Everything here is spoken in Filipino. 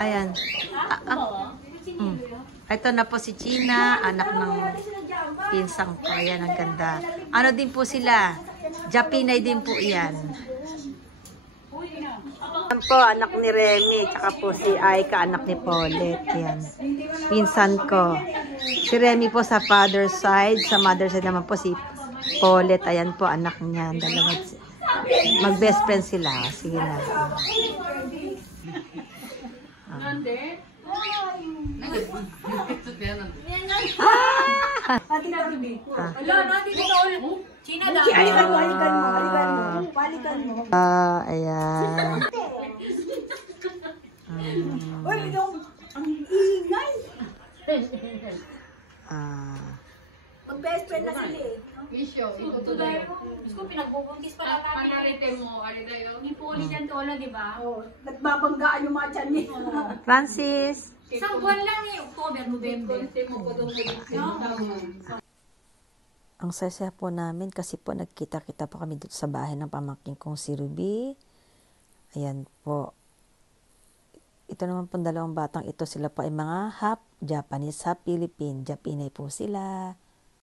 Ayan. Ito na po si China, anak ng pinsang ko. Ayan, ang ganda. Ano din po sila? Japinay din po yan. Ayan po, anak ni Remy. Tsaka po si Aika, anak ni Paulette. Ayan. Pinsan ko. Si Remy po sa father's side. Sa mother's side naman po si Paulette. Ayan po, anak niya. Dalawa. Mag-best friend sila. Sige na. Ayan. Ang ingay. Mag-best friend na sila eh. Isyo. Ito dahil ko. Gusto ko pinagbubuntis pa lang namin. Panaritin mo. Ano tayo? Hindi po ulit yan tola, di ba? Nagbabanggaan yung mga tiyan niya. Francis. Isang buwan lang eh. October, November. Ang saya po namin kasi po nagkita-kita po kami dito sa bahay ng pamangkin kong si Ruby. Ayan po. Ito naman po dalawang batang ito. Sila po ay mga half Japanese, half Philippine. Japinay po sila.